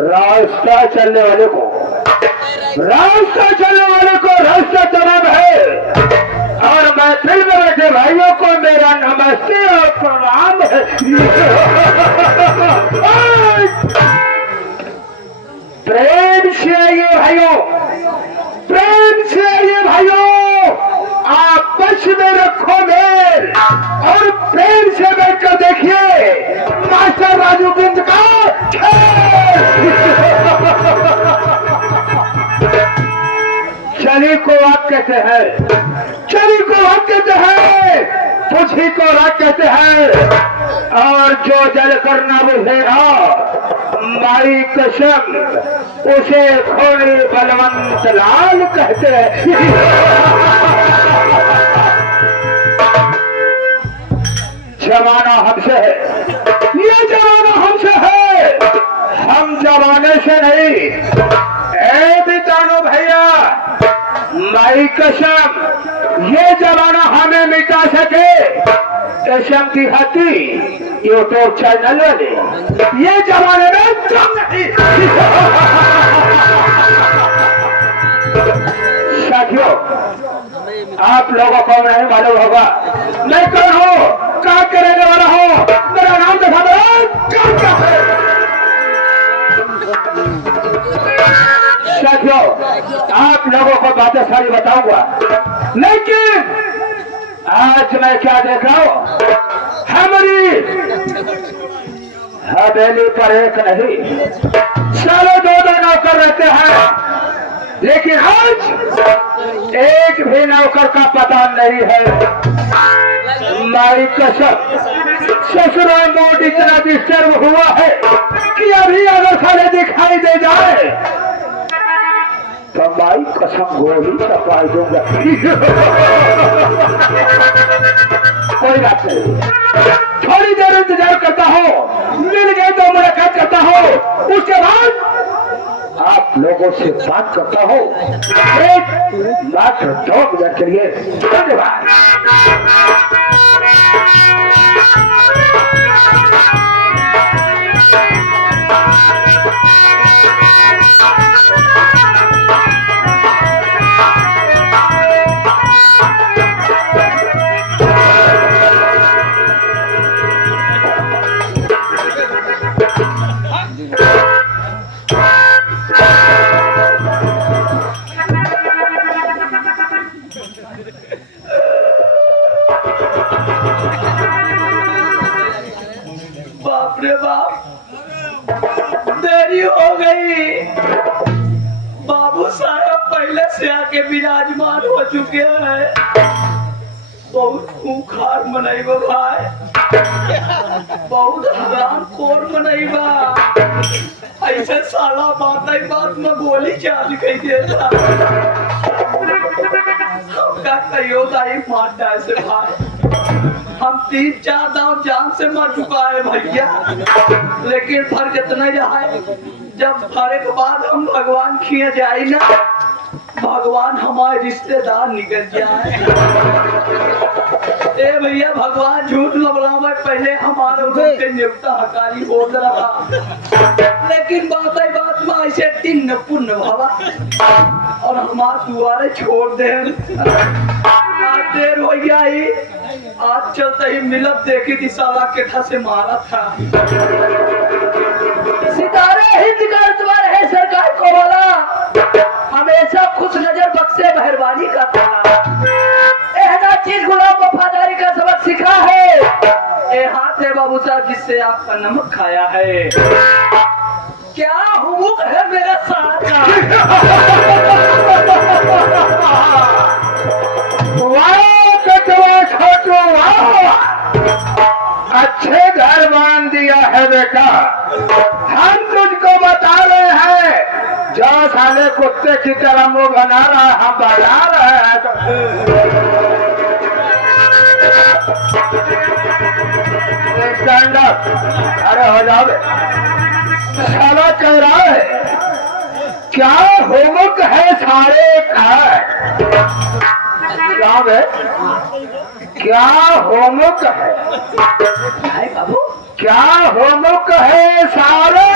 रास्ता चलने वाले को रास्ता तमाम है। और महफिल में बैठे भाइयों को मेरा नमस्ते और प्रणाम है। प्रेम से आइए भाइयों, प्रेम से आइए भाइयों, आपस में रखो मेल और प्रेम से बैठकर देखिए मास्टर राजू बिंद का खेल। चली को राग कहते हैं, चली को राग कहते हैं, तुझी को राग कहते हैं। और जो जल करना बुझेगा माई कसम उसे खोड़ी बलवंत लाल कहते हैं। जमाना हमसे है, ये जमाना हमसे है, हम जमाने से नहीं। ए बितानो भैया माई कसम ये जमाना हमें मिटा सके कसम की हती यूट्यूब चैनल वाले ये जमाने में कम नहीं। साथियों आप लोगों को नहीं मालूम होगा मैं कौन हूँ, क्या करने वाला हूँ, मेरा नाम देखा दो क्या है। साथियों आप लोगों को बातें सारी बताऊंगा, लेकिन आज मैं क्या देख रहा हूँ, हमारी हवेली पर एक नहीं सालों दो नौकर रहते हैं, लेकिन आज एक भी नौकर का पता नहीं है। माई कसम ससुराल मूड इतना डिस्टर्ब हुआ है कि अभी अगर साले दिखाई दे जाए तो माई कसम गोली चपाई दूंगा। कोई बात नहीं, थोड़ी देर इंतजार करता हूँ, मिल गए तो मुलाकात करता हूँ, उसके बाद आप लोगों से बात करता हूँ। एक मात्र 2 मिनट के लिए धन्यवाद। बाप रे बाप देरी हो गई। बाबू साहब पहले से आके विराजमान हो चुके हैं। बहुत खूंखार मनाइबा भाई, बहुत हराम खोर मनाइबा। ऐसे साला बात में गोली चालू कर देता। हमका कहियो दाई मारता ऐसे भाई, हम 3-4 दांव जान से मर चुका है भैया, लेकिन फर्क इतना ही रहा है जब फर्क के बाद हम भगवान खिए जाए ना, भगवान हमारे रिश्तेदार निकल जाए। ए भैया भगवान झूठ लबलावे पहले हमारे उनके निपटा हकारी बोल रहा, लेकिन बात में ऐसे तीन पुण्य भवा और हमारे दुआरे छोड़ दे। देर हो गई, आज चलते ही मिलत देखी थी साला के था से मारा था। सितारे हिंद का तुम्हारे है सरकार को बोला, हमेशा खुश नजर बख्शे मेहरबानी का ताला। एहना चीज गुलाम वफादारी का सबक सीखा है। ए हाथ है बाबू साहब जिससे आपका नमक खाया है। क्या हुकूक है मेरा साथ का। अच्छे घर बांध दिया है बेटा, हम तुझको बता रहे हैं जो साले कुत्ते की तरह मुंह बना रहा है हम बता रहे हैं। स्टैंड अप, अरे हो जाओ। साला कह रहा है क्या होमवर्क है सारे खाए। क्या होमवर्क है? है बाबू क्या होमवर्क है सारे?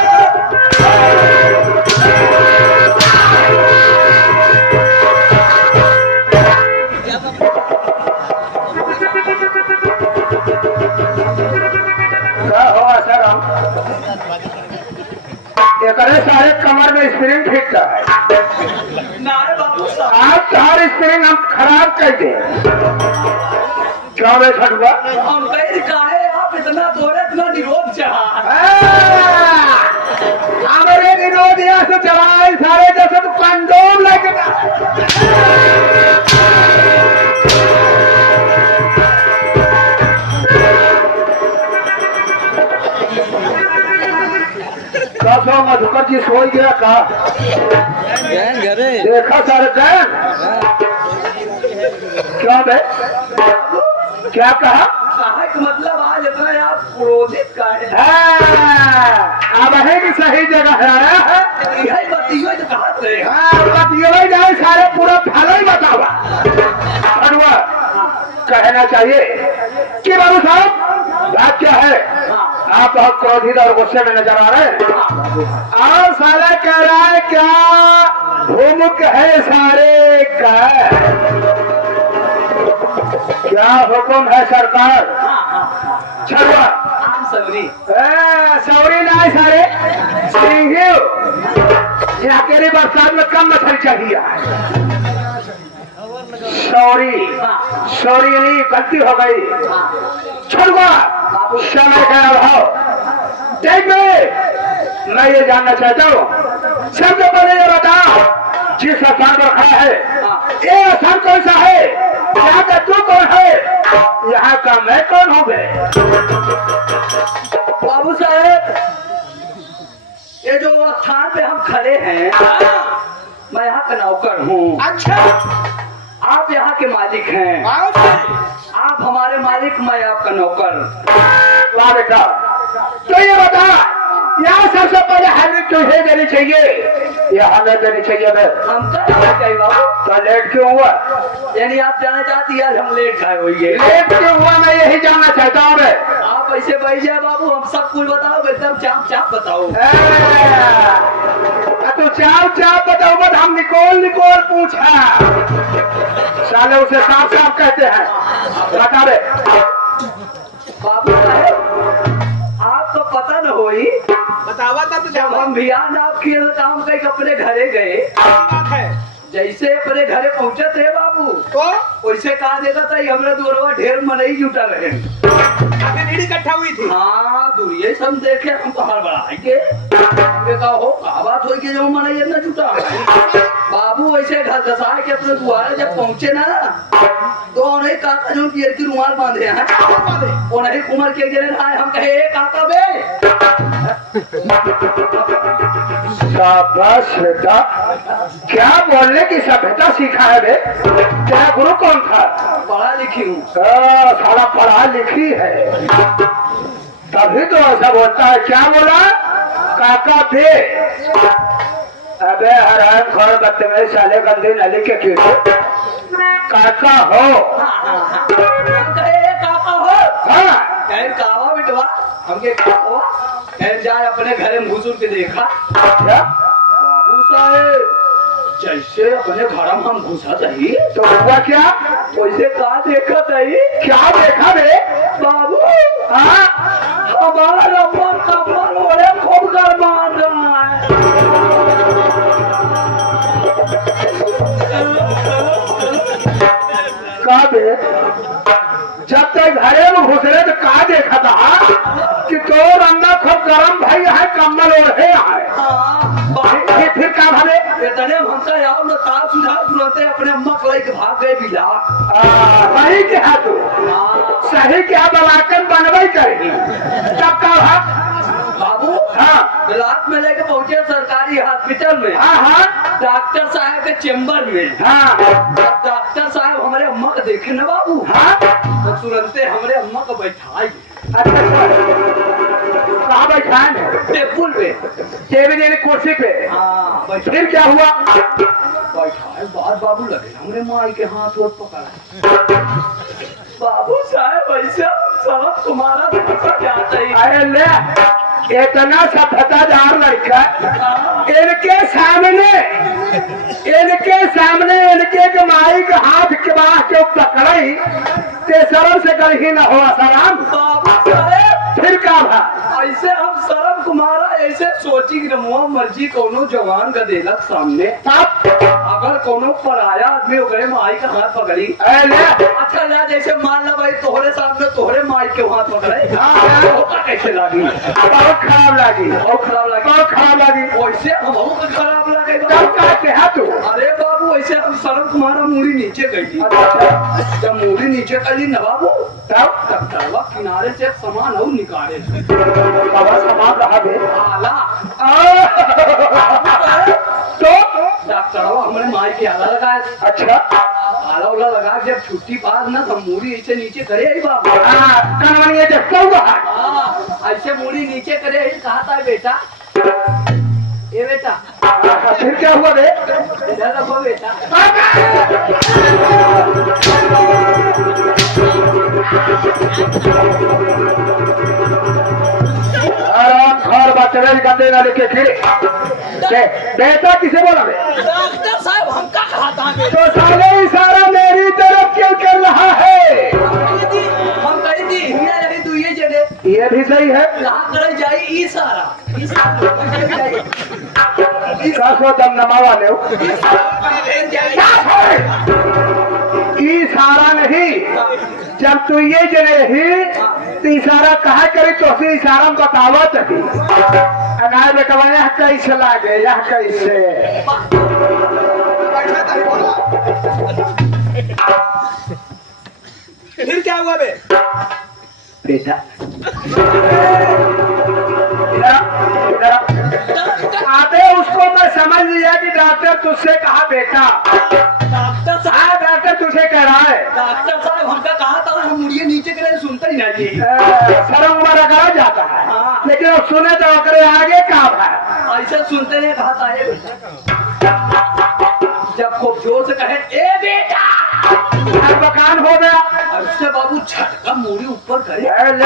क्या हो सर? एकरे सारे कमर में स्प्रिंग फिट है। ना रे बाबू साहब आज चार स्प्रिंग हम खराब कर दे। क्यों बे छठुआ? हम कहीं काहे आप इतना दौड़े इतना निरोध चढ़ा हमारे विरोध यहाँ से चलाए सारे जैसे तो कंडोम लगेगा। कसो मधुकर जी सोई गया का? घरे देखा सारे गैन? क्यों बे? क्या कहा? काहे का मतलब आज इतना आप क्रोधित काहे अब है कि सही जगह है? यही बतियो तो कहा थे बतियो जाए सारे पूरा फल ही बतावा। अनवर कहना चाहिए कि बाबू साहब बात क्या है? आप बहुत क्रोधित और गुस्से में नजर आ रहे हैं। और साला कह रहा है क्या भूमुख है सारे का? क्या हुक्म है सरकार? छड़वा आम सबरी सौरी ना सारे सिंघियो ये अकेले बरसात में कम मछली चाहिए। सॉरी नहीं गलती हो गई। छड़वा समय का अभाव। देख मैं ये जानना चाहता हूँ सबसे पहले ये बताओ जिस स्थान पर खड़ा है ये स्थान कौन सा है? यहाँ का तू कौन है? यहाँ का मैं कौन हूँ? बाबू साहब ये जो स्थान पे हम खड़े हैं मैं यहाँ का नौकर हूँ। अच्छा आप यहाँ के मालिक हैं। आप हमारे मालिक मैं आपका नौकर। वाह बेटा तो ये बता यहाँ सबसे पहले हमें तुझे देनी चाहिए या हमें देनी चाहिए? हम कहीं बाबू तो लेट क्यों हुआ? यानी आप जाना चाहती है आज हम लेट खाए होइए। लेट क्यों हुआ मैं यही जानना चाहता हूँ। मैं आप ऐसे बैठ जाए बाबू हम सब कुछ बताओ एकदम चाप चाप बताओ। तो चाप चाप बताओ मत हम निकोल पूछा साले उसे साफ साफ कहते हैं। बता दे बाबू साहब आपको पता न होई बतावा था तो जब हम भियान आप किए तो हम कहीं अपने घरे गए बात है जैसे अपने घरे पहुंचे थे बाबू तो वैसे कहा देखा था हमारे दूरवा ढेर मनई जुटा रहे। अभी भीड़ इकट्ठा हुई थी। हाँ दूरिये सब देखे हम पहाड़ बढ़ाएंगे कहा हो कहा बात हो जो मनई इतना जुटा बाबू वैसे घर घसाए के अपने द्वारे जब पहुंचे ना तो उन्हें काका जो पियर की रुमाल बांधे हैं उन्हें कुमार के गिरे आए हम कहे काका बे शाबाश बेटा क्या बोलने की सभ्यता सीखा है बे? तेरा गुरु कौन था? पढ़ा लिखी हूँ। सारा पढ़ा लिखी है तभी तो ऐसा बोलता है। क्या बोला? काका बे? अबे हराम खोर बदतमीज साले गंदे नली के कीड़े काका हो। हम कहे काका हो हाँ कहे कावा बिटवा हमके कावा कहे जाए अपने घर में घुस के देखा क्या? बाबू साहेब जैसे अपने घर में हम घुसा रही तो हुआ क्या? वैसे कहा देखा रही क्या देखा बे? बाबू हाँ हमारा रब्बन कम्बल ओढ़े खूब कर मार रहा है। कहा बे? जब तक घरे में घुस रहे तो कहा देखा था कि तो रंगा खूब गरम भाई है कम्बल ओढ़े है। फिर क्या भावे? इतने हमका यार न ताप सुझाव तुरंते अपने अम्मा को लेके भाग गए बिला। सही क्या तू? सही क्या बलाकन बनवाई करेगी तब का भाग? बाबू हाँ रात में लेके पहुंचे सरकारी हॉस्पिटल में। हाँ हाँ डॉक्टर साहब के चेम्बर में। हाँ डॉक्टर साहब हमारे अम्मा को देखे ना बाबू हाँ तो तुरंते हमारे अम्मा को बैठाई अच्छा कहाँ बैठाए हैं? टेबुल पे टेबल यानी कुर्सी पे। हाँ बैठा फिर क्या हुआ? बैठाए बाद बाबू लगे हमारे माई के हाथ और पकड़ा बाबू साहब ऐसे सब तुम्हारा दूसरा जाता ही अरे ले इतना सभ्यतादार लड़का इनके सामने इनके कमाई के हाथ के बाह के पकड़ई ते शर्म से कहीं न हो आसाराम। बाबू साहब फिर का भा ऐसे हम शर्म कुमारा ऐसे सोची कि रमुआ मर्जी कोनो जवान गदेलक सामने तब अगर कोनो पराया आदमी हो गए माई का हाथ पकड़ी ले अच्छा ना जैसे मान ला भाई तोहरे सामने तोहरे माई के हाथ पकड़े होता कैसे लगी बहुत खराब लगी बहुत खराब लगी बहुत खराब लगी। वैसे हमहू को खराब लगे तब कहते हैं तू अरे बाबू ऐसे हम शर्म कुमारा मूड़ी नीचे गई थी अच्छा जब मूड़ी नीचे करी न बाबू तब तब तलवा किनारे से एक सामान हो निकाले बाबा सामान रहा बे आला तो डॉक्टरवा हमारे माई के आला लगाए अच्छा आला उला लगा जब छुट्टी पास ना तो मूड़ी ऐसे नीचे करे ही बाबू कनवनिया जब क्यों रहा हाँ, ऐसे मूड़ी नीचे करे ही कहा था बेटा ये बेटा फिर क्या हुआ बे इधर रखो बेटा आराम घर बचवे गंदे ना लेके फिरे बेटा किसे बोला बे डॉक्टर साहब हमका कहा था तो साले इशारा मेरी तरफ क्यों कर रहा है हम कही थी हिया लगी तू ये जगह ये भी सही है कहाँ करे जाई ई सारा कसो दम नमावा ले ई सारा नहीं जब तू ये जने ही तो इशारा कहा करे तो फिर इशारा में बतावा तभी अनाज बेटा यह कैसे लागे यह कैसे फिर क्या हुआ बे? बेटा आते उसको मैं समझ लिया कि डॉक्टर तुझसे कहा बेटा डॉक्टर साहब हाँ डॉक्टर तुझे कह रहा है डॉक्टर साहब हमका कहा था हम मुड़िए नीचे करे सुनता ही नहीं सरम उमर कहा जाता है हाँ। लेकिन अब सुने तो करे आगे काम है ऐसे सुनते हैं कहा था ये बेटा जब खूब जोर से कहे ए बेटा मकान हो गया उससे बाबू झटका मूड़ी ऊपर करे ए, ले।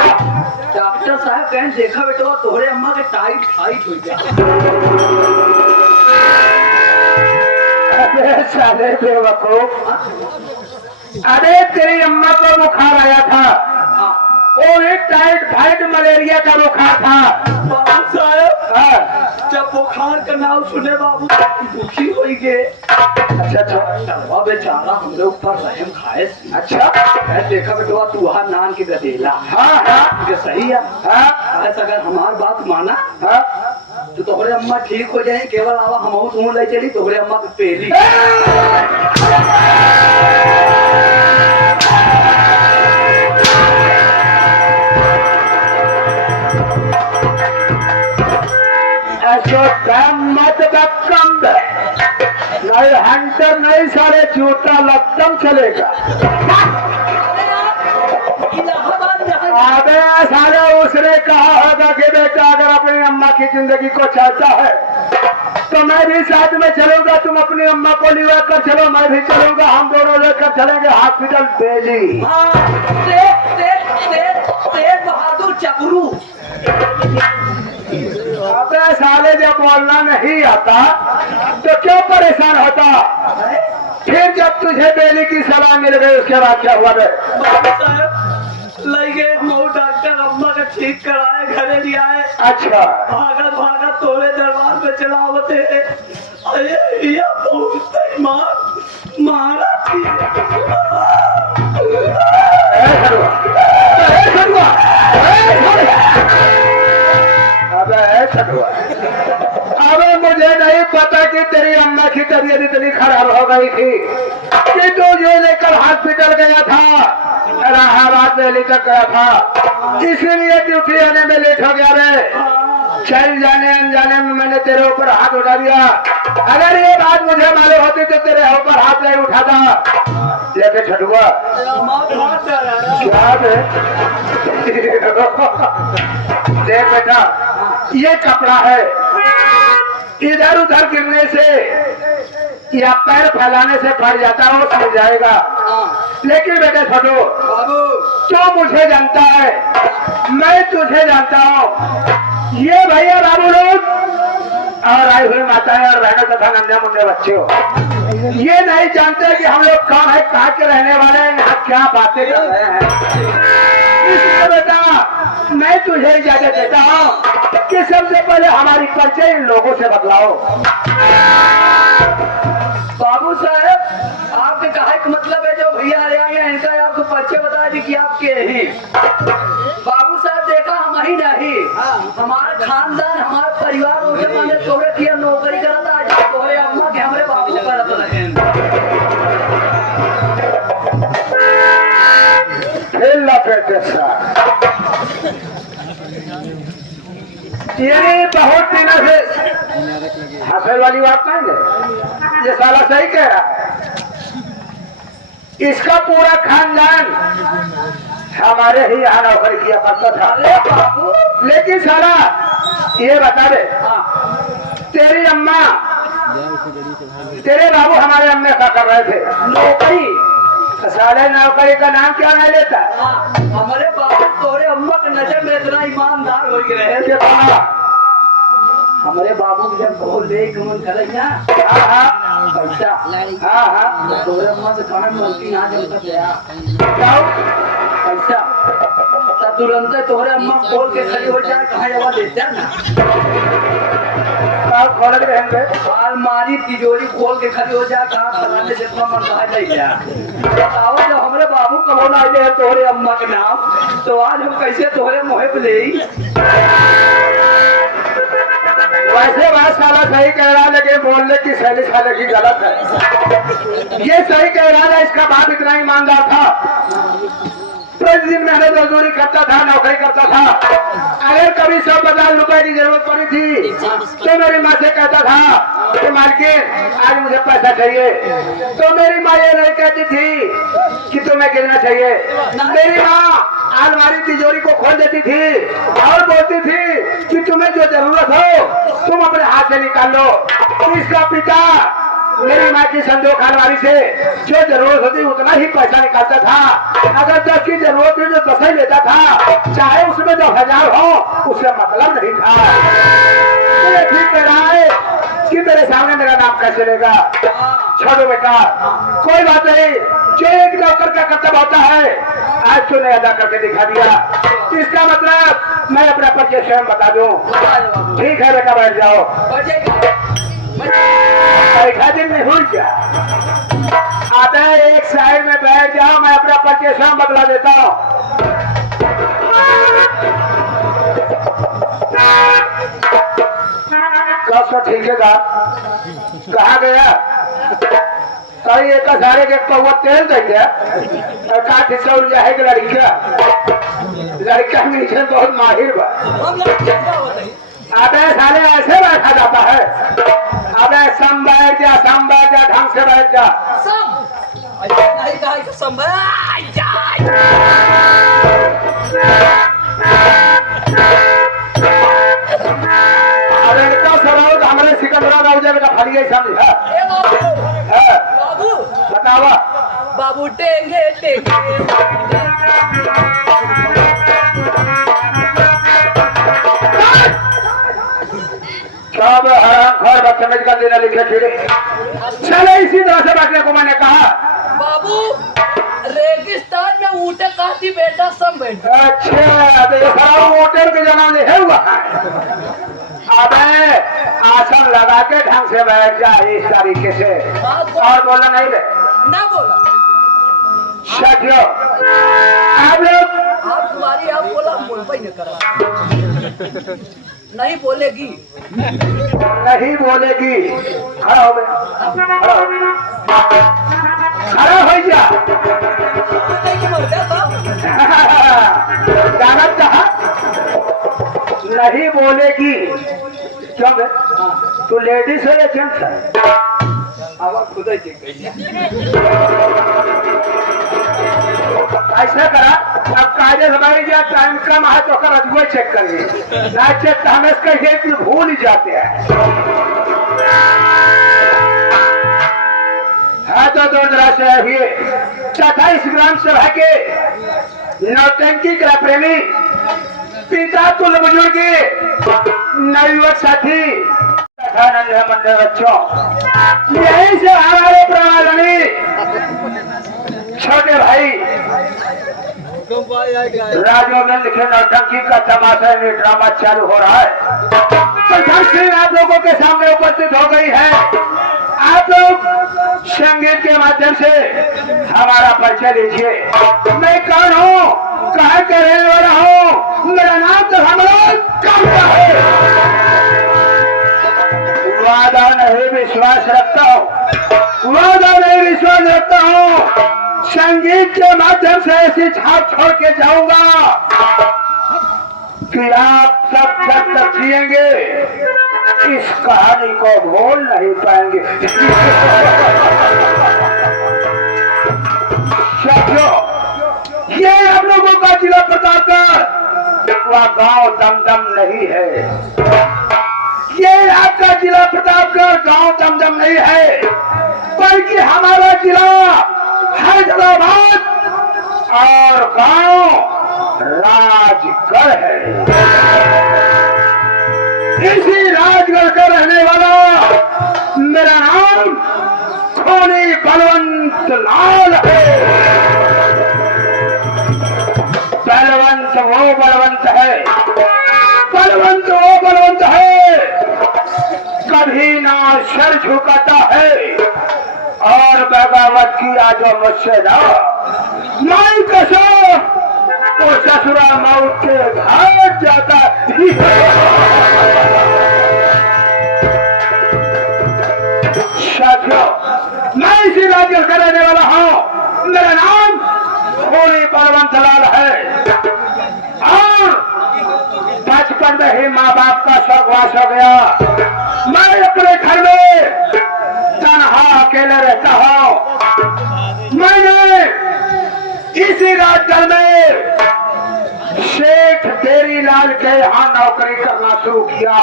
डॉक्टर साहब कहें देखा बेटा तोहरे अम्मा के टाइट टाइट हो गया अबे साले बेवकूफ अरे तेरी अम्मा को बुखार आया था और एक टाइट फाइट मलेरिया का बुखार था बाबू साहब हाँ। जब बुखार का नाम सुने बाबू दुखी हो गए अच्छा अच्छा तलवा बेचारा हमरे ऊपर रहम खाए अच्छा मैं देखा बेटा तू वहाँ नान के गदेला हाँ हाँ ये सही है हाँ ऐसा अगर हमार बात माना हाँ तो तोहरे अम्मा ठीक हो जाए केवल आवा हम तुम ले चली तोहरे अम्मा के पेली ऐसो दम मत बकंद नहीं हंटर नहीं सारे जूता लत्तम चलेगा अबे साले उसने कहा होगा कि बेटा अगर अपनी अम्मा की जिंदगी को चाहता है तो मैं भी साथ में चलूंगा तुम अपनी अम्मा को लिवा कर चलो मैं भी चलूंगा हम दोनों लेकर चलेंगे हॉस्पिटल दिल्ली बहादुर चपरू अबे साले जब बोलना नहीं आता तो क्यों परेशान होता फिर जब तुझे बेली की सलाह मिल गई उसके बाद क्या हुआ बे लगे मऊ डॉक्टर अम्मा का ठीक कराए घरे लिया है अच्छा भागत भागत तोरे दरबार में चलावते अरे ये बहुत मारा थी अबे मुझे नहीं पता कि तेरी अम्मा की तबीयत इतनी खराब हो गई थी कि तू जो लेकर हॉस्पिटल गया था इलाहाबाद में लेकर गया था इसीलिए ड्यूटी आने में लेट हो गया रे चल जाने अनजाने में मैंने तेरे ऊपर हाथ उठा दिया अगर ये बात मुझे मालूम होती तो तेरे ऊपर हाथ नहीं उठाता लेके छठुआ क्या देख बेटा ये कपड़ा है इधर उधर गिरने से या पैर फैलाने से फट जाता है वो सिल जाएगा लेकिन बेटे छोटू, बाबू तो मुझे जानता है, मैं तुझे जानता हूँ। ये भैया बाबू लोग और आई हुई माताएं और बहनों तथा नन्हे मुन्ने बच्चे हो, ये नहीं जानते कि हम लोग कौन है, कहाँ के रहने वाले हैं, यहाँ क्या बातें कर रहे हैं। इसलिए बेटा मैं तुझे इजाजत देता हूँ कि सबसे पहले हमारी परिचय इन लोगों से बतलाओ। बाबू साहब, आपके कहे का मतलब है जो भैया आ रहे हैं इनका आपको परिचय बता दी कि आप के ही। बाबू साहब देखा हम ही नहीं, हमारा खानदान हमारा परिवार उसे मैंने तोड़े किया नौकरी करा था, आज तोहरे अम्मा के हमारे बाबू करत रहे। ये बहुत दिनों से हंसने वाली बात नहीं है, ये साला सही कह रहा है। इसका पूरा खानदान हमारे ही यहाँ नौकरी किया करता था। अरे बाबू, लेकिन साला ये बता दे, तेरी अम्मा तेरे बाबू हमारे अम्मे क्या कर रहे थे? नौकरी। तो साले नौकरी का नाम क्या नहीं लेता? हमारे बाबू तोरे अम्मा के नजर में इतना ईमानदार हो गए क्या कहा? हमारे बाबू जब बहुत ले मन करे ना हाँ पैसा, हाँ तोरे अम्मा से खाना मलकी ना जमता गया जाओ। पैसा तब तुरंत तोरे अम्मा खोल के खड़ी हो जाए, कहाँ जवा देते हैं ना, खोल के रहेंगे, अलमारी तिजोरी खोल के खड़ी हो जाए, कहाँ फलाने जितना मन कहा नहीं जाए। बताओ जब हमारे बाबू का होना है तोरे अम्मा के नाम, तो आज हम कैसे तोरे मुहे पे ले। वैसे बात साला सही कह रहा है, लेकिन बोलने की शैली साले की गलत है। ये सही कह रहा है, इसका बाप इतना ईमानदार था, प्रतिदिन मेहनत मजदूरी करता था, नौकरी करता था। अगर कभी 100-50 रुपए की जरूरत पड़ी थी तो मेरी माँ से कहता था कि मालकिन आज मुझे पैसा चाहिए, तो मेरी माँ ये नहीं कहती थी कि तुम्हें गिरना चाहिए। मेरी माँ अलमारी तिजोरी को खोल देती थी और बोलती थी कि तुम्हें जो जरूरत हो तुम अपने हाथ से निकाल लो। तो इसका पिता मेरी माँ की संदूक अलमारी से जो जरूरत होती उतना ही पैसा निकालता था। अगर 10 की जरूरत हुई तो 10 ही लेता था, चाहे उसमें 10,000 हो, उससे मतलब नहीं था। तो ये ठीक कह रहा है कि मेरे सामने मेरा नाम कैसे लेगा? छोड़ो बेटा, कोई बात नहीं, जो एक नौकर का कर्तव्य होता है आज तूने अदा करके दिखा दिया। इसका मतलब मैं अपना परिचय स्वयं बता दूं। ठीक है बेटा, बैठ जाओ। बैठा दिन में हुई क्या आता है, एक साइड में बैठ जाओ, मैं अपना परिचय स्वयं बदला देता हूँ। कब तो ठीक है, कहा गया कहीं एक सारे के पौवा तेल दे गया और काट हिस्सा उड़ है कि लड़का नीचे बहुत माहिर बा। अबे साले ऐसे बैठा जाता है? अबे सम बैठ जा, ढंग से बैठ जा। अबे इतना सवाल हमारे सिकंदरा राव जब का फड़ी गई समझा? बतावा बाबू टेंगे टेंगे सब हराम घर बदतमीज का देना लिखे फिरे। चले इसी तरह से बैठने को मैंने कहा। बाबू रेगिस्तान में ऊँटे काटी बेटा सब बैठा। अच्छा, तो ये सारा होटल के जमाने है हुआ है। अबे आसन लगा के ढंग से बैठ जा इस तरीके से, और बोला नहीं रे ना बोला शक्यो। आप लोग आप तुम्हारी आप बोला बोल पाई नहीं करा नहीं बोलेगी नहीं बोलेगी। खड़ा हो गए, खड़ा हो जा। जानत कहा नहीं बोलेगी क्यों बे? तू लेडीज है या जेंट्स है? आवाज खुद ही चेक ऐसा करा, अब कायदे हमारी जो टाइम कम है तो कर अजूबे चेक करिए, ना चेक हमें कहिए कि भूल ही जाते हैं। तो दोनों से हुए 27 ग्राम सभा के नौटंकी का प्रेमी पिता तुल बुजुर्ग नवयुवक साथी तथा नन्हे मंडे बच्चों, यही से हमारे प्रणाली छोटे भाई राजो में लिखे नौटंकी का तमाशा में ड्रामा चालू हो रहा है। प्रथम श्री आप लोगों के सामने उपस्थित हो गई है। आप लोग संगीत के माध्यम से हमारा परिचय लीजिए। मैं कौन हूँ, कहाँ का रहने वाला हूँ, मेरा नाम तो हमारा काका है। वादा नहीं विश्वास रखता हूँ, वादा नहीं विश्वास रखता हूँ। संगीत के माध्यम से ऐसी छाप छोड़ के जाऊंगा कि आप सब जब तक जिएंगे इस कहानी को भूल नहीं पाएंगे। साथियों, ये हम लोगों का जिला प्रतापगढ़ वह गांव दमदम नहीं है। ये आपका जिला प्रतापगढ़ गांव दमदम नहीं है, बल्कि हमारा जिला हैदराबाद और गांव राजगढ़ है। इसी राजगढ़ का रहने वाला मेरा नाम खोनी बलवंत लाल है। बलवंत वो बलवंत है, बलवंत वो बलवंत है, कभी ना सर झुकाता है और बगावत किया जो मुझसे ना माई कसम वो ससुरा मौत के घाट जाता साथियों, मैं इसी राज्य का रहने वाला हूँ। मेरा नाम खोनी बलवंत लाल है और बचपन में ही माँ बाप का स्वर्गवास हो गया। मैं अपने घर में तनहा अकेले रहता हूँ। मैंने इसी राजगढ़ में सेठ बेरीलाल के यहाँ नौकरी करना शुरू किया।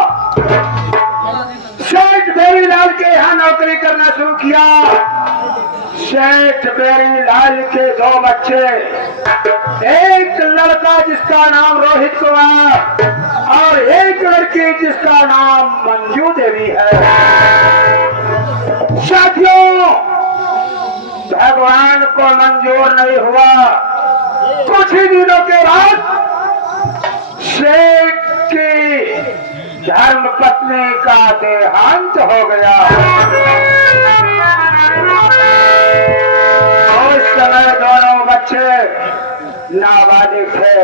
सेठ बेरीलाल के यहाँ नौकरी करना शुरू किया। सेठ बेरीलाल के 2 बच्चे, एक लड़का जिसका नाम रोहित कुमार और एक लड़की जिसका नाम मंजू देवी है। साथियों, भगवान को मंजूर नहीं हुआ। कुछ ही दिनों के बाद सेठ की धर्म पत्नी का देहांत हो गया। उस समय दोनों बच्चे नाबालिग थे।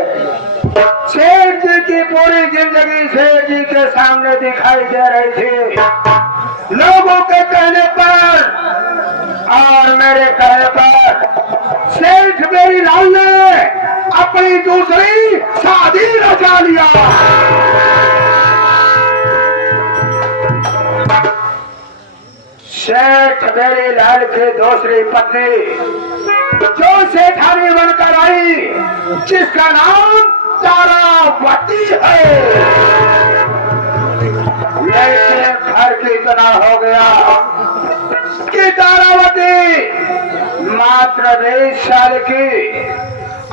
सेठ जी की पूरी जिंदगी सेठ जी के सामने दिखाई दे रही थी। लोगों के कहने पर और मेरे कहने पर सेठ बेरीलाल ने अपनी दूसरी शादी रचा लिया। सेठ बेरीलाल की दूसरी पत्नी जो सेठानी बनकर आई, जिसका नाम तारावती है, लेकिन घर की इतना हो गया कि तारावती मात्र 20 साल की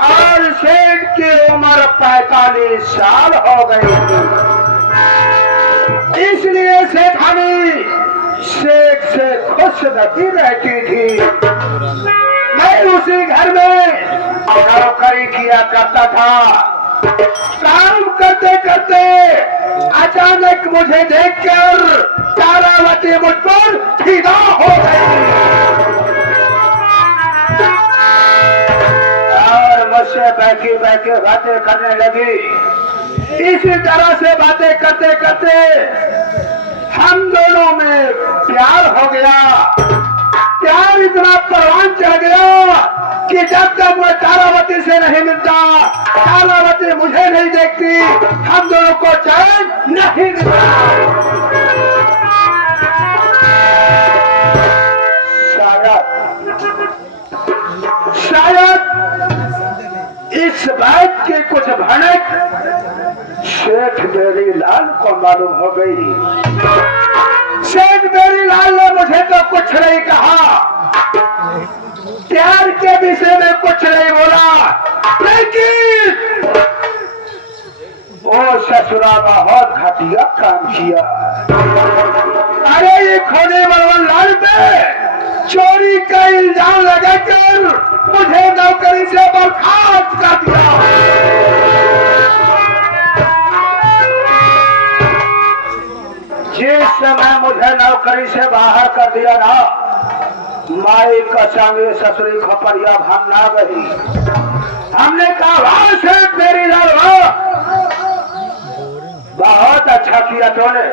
और सेठ की उम्र 45 साल हो गई। इसलिए सेठानी सेठ से खुश नहीं रहती थी। मैं उसी घर में नौकरी किया करता था। काम करते करते अचानक मुझे देखकर तारावती मुझ पर फिदा हो गई और मुझसे बैठी बैठी बातें करने लगी। इसी तरह से बातें करते करते हम दोनों में प्यार हो गया। प्यार इतना परवान चढ़ गया कि जब तक मैं तारावती से नहीं मिलता, तारावती मुझे नहीं देखती, हम दोनों को चैन नहीं मिलता। शायद इस बात की कुछ भनक सेठ बेरीलाल को मालूम हो गई। सेठ बेरीलाल ने मुझे तो कुछ नहीं कहा, प्यार के विषय में कुछ नहीं बोला, लेकिन वो ससुरा बहुत घटिया काम किया। अरे ये खोने बलवन लाल पे चोरी का इल्जाम लगाकर मुझे नौकरी से बर्खास्त कर दिया। जिस समय मुझे नौकरी से बाहर कर दिया ना, माई कसम ये ससुरी खपरिया भान ना गई। हमने कहा वहां से तेरी लड़वा बहुत अच्छा किया तूने,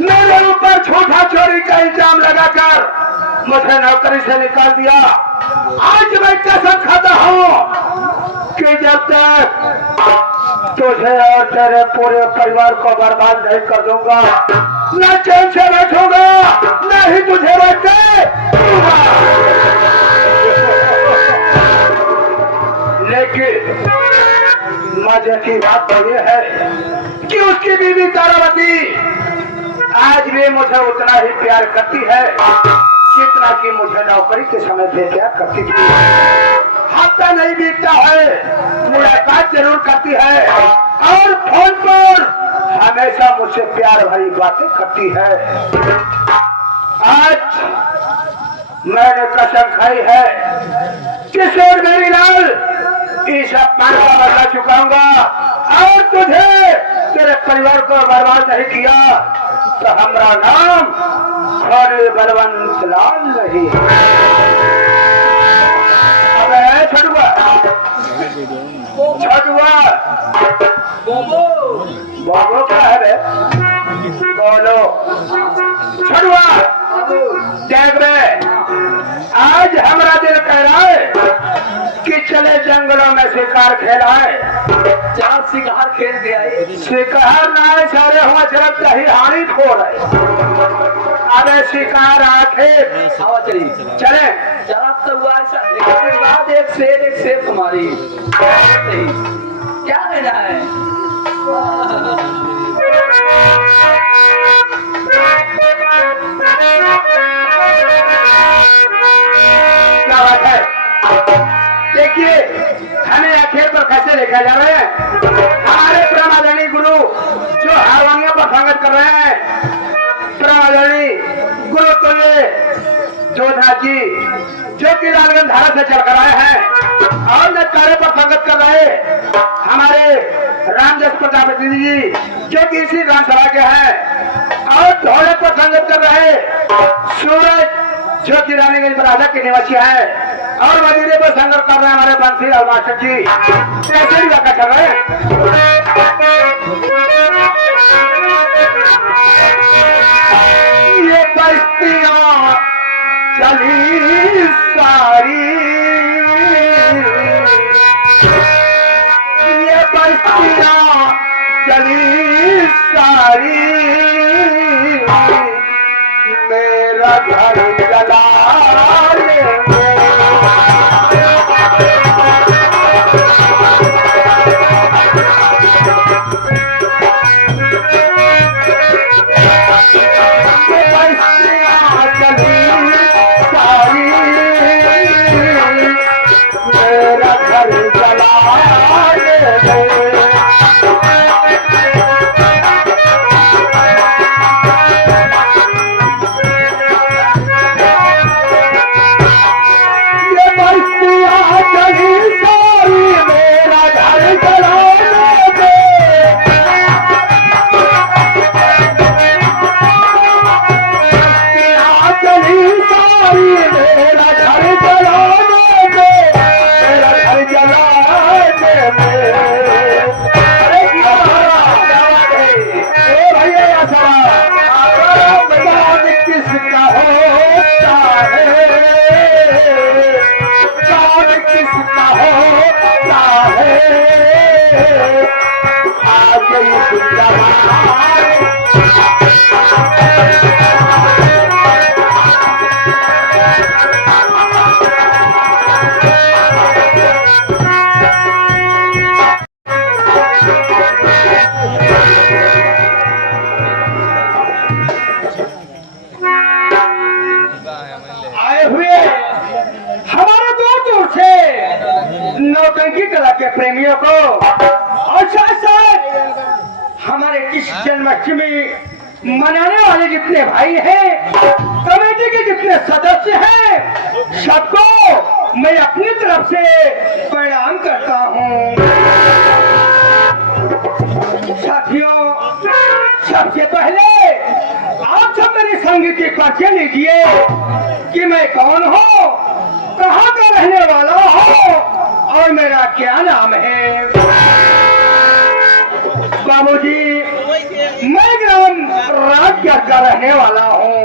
मेरे ऊपर झूठा चोरी का इल्जाम लगाकर मुझे नौकरी से निकाल दिया। आज मैं कसम खाता हूँ कि जब तक तुझे और तेरे पूरे परिवार को बर्बाद नहीं कर दूंगा, न चैन से बैठूंगा, न ही तुझे बैठे दूंगा। लेकिन मजे की बात तो ये है कि उसकी बीवी तारावती आज भी मुझे उतना ही प्यार करती है जितना कि मुझे नौकरी के समय पे प्यार करती थी। हफ्ता नहीं बीतता है, मुलाकात जरूर करती है और फोन पर हमेशा मुझसे प्यार भरी बातें करती है। आज मैंने कसम खाई है कि शेर मेरी लाल इस अपमान का बदला चुकाऊंगा और तुझे तेरे परिवार को बर्बाद नहीं किया तो हमारा नाम खोने बलवंत लाल नहीं। अब है छठुआ बोलो क्या है बे? बोलो छठुआ देख रहे, आज हमारा दिल कह रहा है कि चले जंगलों में शिकार खेलाए। चार शिकार खेल गया है। शिकार ना सारे हुआ चलता ही हानि खो रहे। अरे शिकार आखे हवा चली चले चला तो हुआ ऐसा, लेकिन बाद एक शेर तुम्हारी क्या लेना है? क्या बात है? देखिए हमें आखिर पर कैसे लेकर जा रहे हैं। हमारे परमादरणीय गुरु जो हारमोनियम पर संगत कर रहे हैं, परमादरणीय गुरु तुल्य जोधा जी जो कि लालगंज धारा से चल कर आए हैं और नकारे पर संगत कर रहे हमारे रामजस प्रजापति जी जो कि इसी ग्रामसभा के हैं और ढोलक पर संगत कर रहे सूरज जो कि रानीगंज बराजा के निवासी है और मदीने पर संगत कर रहे हैं हमारे बंसीलाल मास्टर जी। कैसे ही लगा चल रहे हैं। ये बस्तियां चली सारी, ये बस्तियां चली सारी, मेरा घर जला मनाने वाले जितने भाई हैं, कमेटी के जितने सदस्य हैं, सबको मैं अपनी तरफ से प्रणाम करता हूँ। साथियों, सबसे पहले आप सब मेरी संगीत के परिचय लीजिए कि मैं कौन हूँ, कहाँ का रहने वाला हूँ और मेरा क्या नाम है। बाबूजी, मैं ग्राम राजगढ़ का रहने वाला हूँ।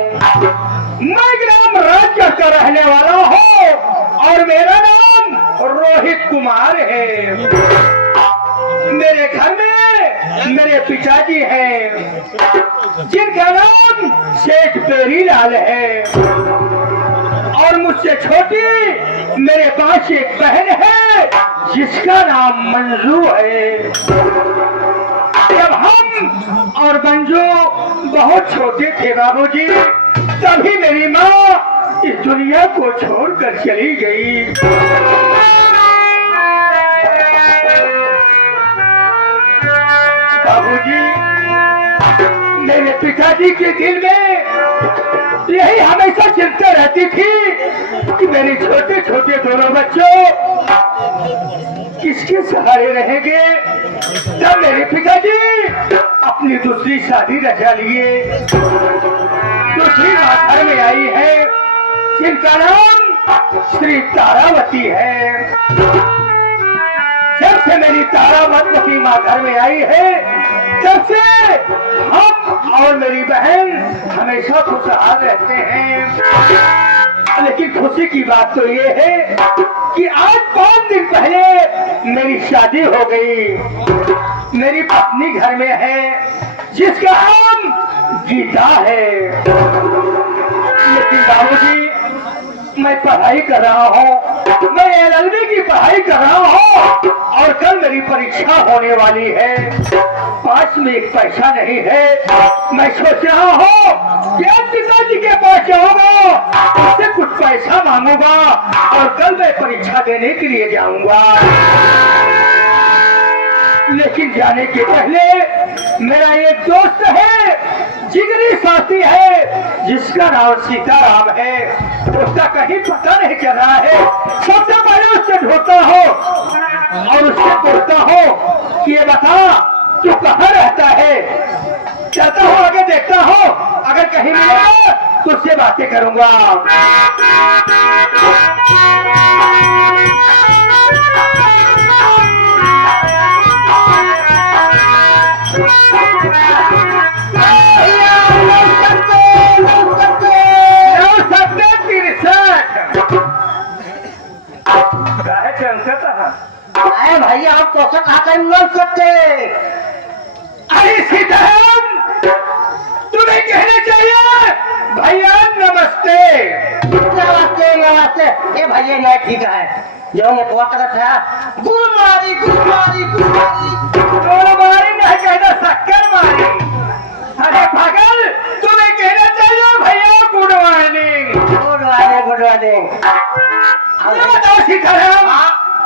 मैं ग्राम राजगढ़ का रहने वाला हूँ और मेरा नाम रोहित कुमार है। मेरे घर में मेरे पिताजी हैं, जिनका नाम सेठ पेरीलाल है, और मुझसे छोटी मेरे पास एक बहन है जिसका नाम मंजू है। जब हम और मंजू बहुत छोटे थे बाबूजी, तभी मेरी माँ इस दुनिया को छोड़कर चली गई। बाबूजी, मेरे पिताजी के दिल में यही हमेशा चिंता रहती थी कि मेरे छोटे छोटे दोनों बच्चों किसके सहारे रहेंगे। तब मेरे पिताजी अपनी दूसरी शादी रचा लिए। दूसरी माँ घर में आई है जिनका नाम श्री तारावती है। जब से मेरी तारावती माँ घर में आई है, तब से हम और मेरी बहन हमेशा खुशहाल रहते हैं। लेकिन खुशी की बात तो ये है कि आज 5 दिन पहले मेरी शादी हो गई। मेरी पत्नी घर में है जिसका नाम गीता है। लेकिन बाबूजी, मैं पढ़ाई कर रहा हूँ, मैं LLB की पढ़ाई कर रहा हूँ और कल मेरी परीक्षा होने वाली है। पास में एक पैसा नहीं है। मैं सोच रहा हूँ कि आज पिताजी के पास जाऊंगा, उससे कुछ पैसा मांगूंगा और कल मैं परीक्षा देने के लिए जाऊंगा। लेकिन जाने के पहले मेरा एक दोस्त है, जिगरी साथी है, जिसका नाम सीताराम है। उसका कहीं पता नहीं चल रहा है। सबसे पहले उससे ढूंढता हो और उससे पूछता हो कि ये बता तू कहाँ रहता है। चलता हूँ, आगे देखता हूँ, अगर कहीं मिलेगा तो उससे बातें करूंगा। अरे भैया, आप तो आकर मिल सकते। अरे सीताराम, तुम्हें कहना चाहिए भैया नमस्ते। नमस्ते नमस्ते। ये भैया नहीं ठीक है, जो ये तो था गुड़ मारी गुड़ मारी गुड़ मारी। गुड़ मारी नहीं कहना, शक्कर मारी। अरे पागल, तुम्हें कहना चाहिए भैया good morning. Good morning good morning. ये बताओ सीताराम,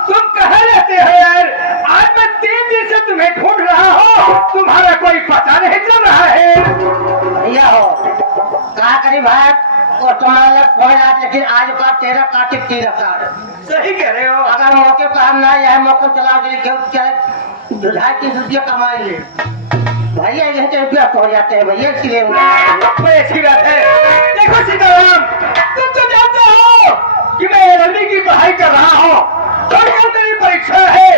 तुम कहाँ रहते हो यार? आज मैं 3 दिन से तुम्हें ढूंढ रहा हूँ, तुम्हारा कोई पता नहीं चल रहा है। भैया हो कहा करी भाई, और तुम्हारा फोन आया, लेकिन आज का तेरा कार्तिक 13 सही कह रहे हो। अगर मौके पर हम ना यह मौके चला के 2-3 रुपया कमाई ले भैया, यह तो रुपया हो जाते हैं भैया, इसलिए कोई अच्छी बात है। देखो सीताराम, तुम तो जानते हो कि मैं LLB की पढ़ाई कर रहा हूँ और कल मेरी परीक्षा है।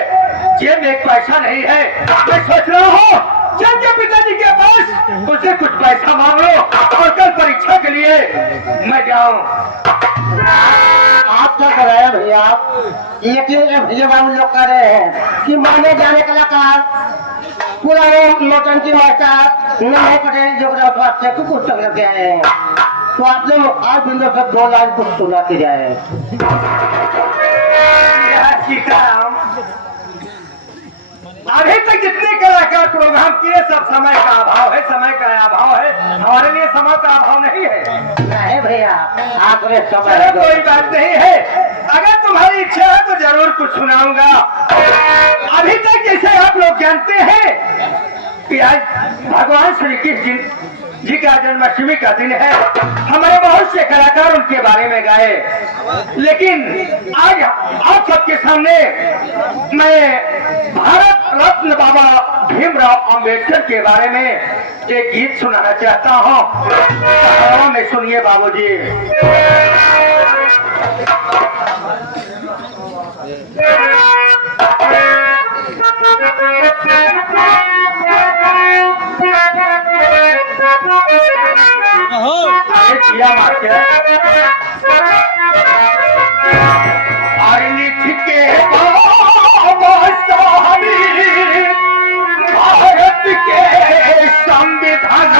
जेब में एक पैसा नहीं है। मैं सोच रहा हूँ चल के पिताजी के पास उससे कुछ पैसा मांग लो और कल परीक्षा के लिए मैं जाऊँ। आप क्या कर रहे हैं भैया? आप लेकिन भैया बाबू लोग कर रहे हैं कि माने जाने कलाकार पूरा नौटंकी मारता नहीं पटेल जो से कुछ तक लग गए हैं, तो आपने आज बिंदु से 2 लाख कुछ सुना के जाए। सीताराम, अभी तक जितने कलाकार प्रोग्राम किए सब समय का अभाव है, समय का अभाव है। हमारे लिए समय का अभाव नहीं है। नहीं भैया, आप चलो कोई बात नहीं है, अगर तुम्हारी इच्छा है तो जरूर कुछ सुनाऊंगा। अभी तक जैसे आप लोग जानते हैं कि आज भगवान श्री कृष्ण जी का जन्माष्टमी का दिन है। हमारे बहुत से कलाकार उनके बारे में गाए, लेकिन आज आप सबके सामने मैं भारत रत्न बाबा भीमराव अंबेडकर के बारे में एक गीत सुनाना चाहता हूँ। में सुनिए बाबूजी। किया मार्के लिख के भारत के संविधान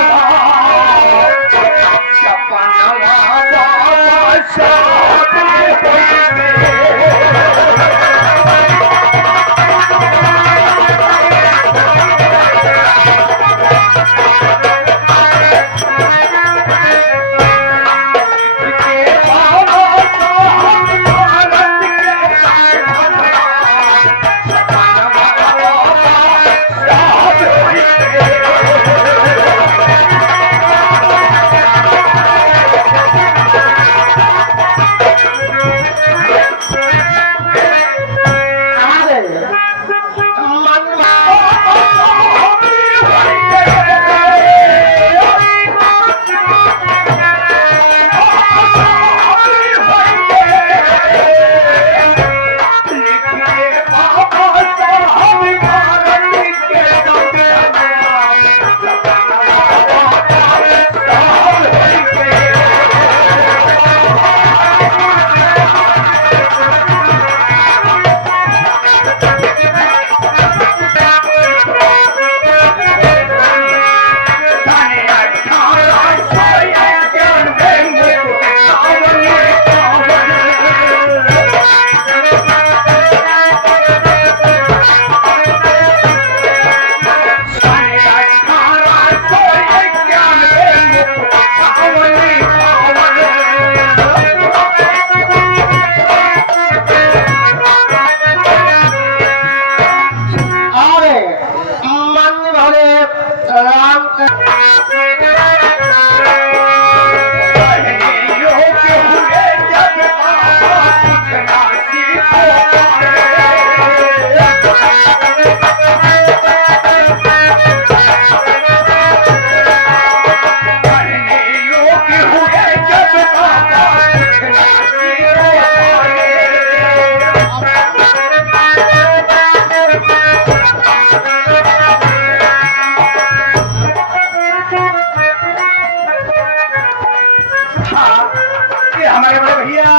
हमारे बड़े भैया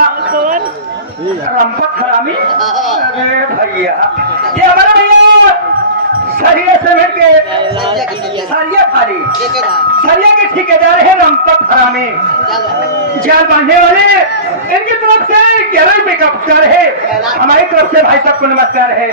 रंपत हरामी। अरे भैया ये हमारे भैया सरिया सीमेंट के सरिया के ठेकेदार है रंपत हरामी। जाल बांधने वाले इनकी तरफ से 11 रुपए का पुरस्कार है। हमारी तरफ से भाई साहब को नमस्कार है।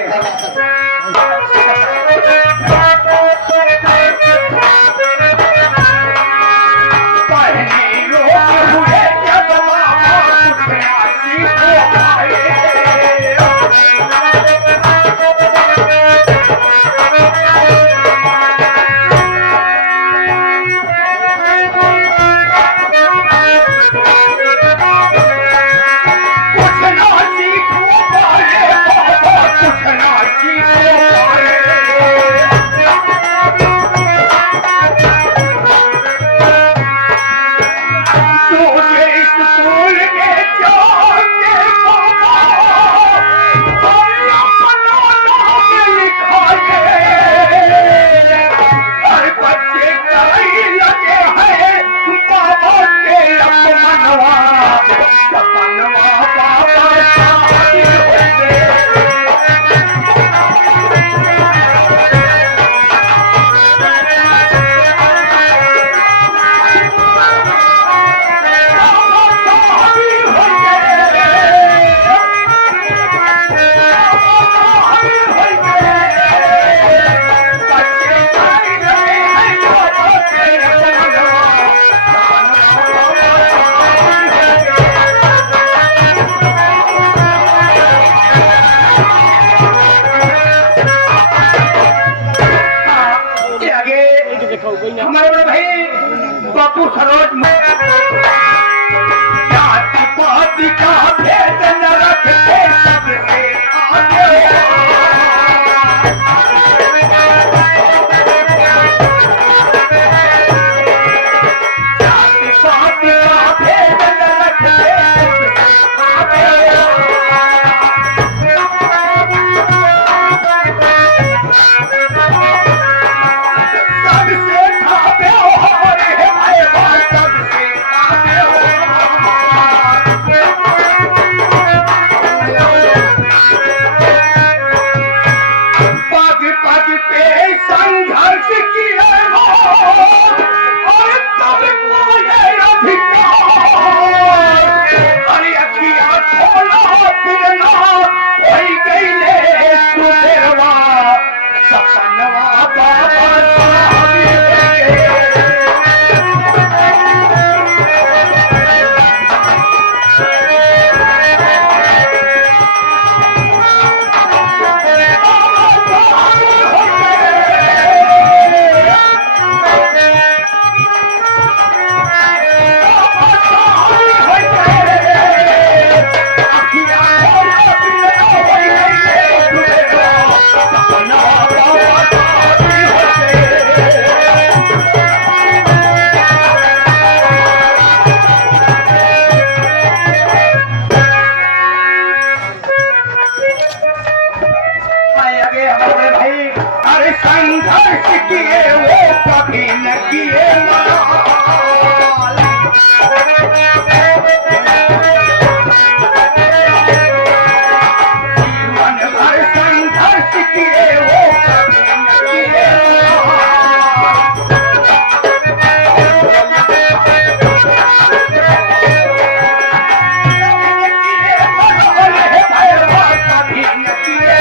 कुछ रोज जाति पाति का भेद न रखते सबसे आगे जाति पाति का भेद न रखते सबसे आगे सबसे थापे हो रे भाई सबसे आगे पाग पाग पे संघर्ष किया हो और तब बोले अधिकार अरे अखियां खोला पिरना होई गईले सुदेवा सपनवा बाबा आगे हमारे भाई अरे संघर्ष किए वो कभी न किए जीवन भर संघर्ष किए वो कभी न किए कभी न किए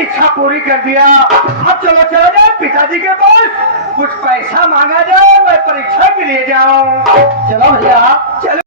इच्छा पूरी कर दिया। अब चलो चलो जाए पिताजी के पास, कुछ पैसा मांगा जाए, मैं परीक्षा के लिए जाऊं। चलो भैया चलो।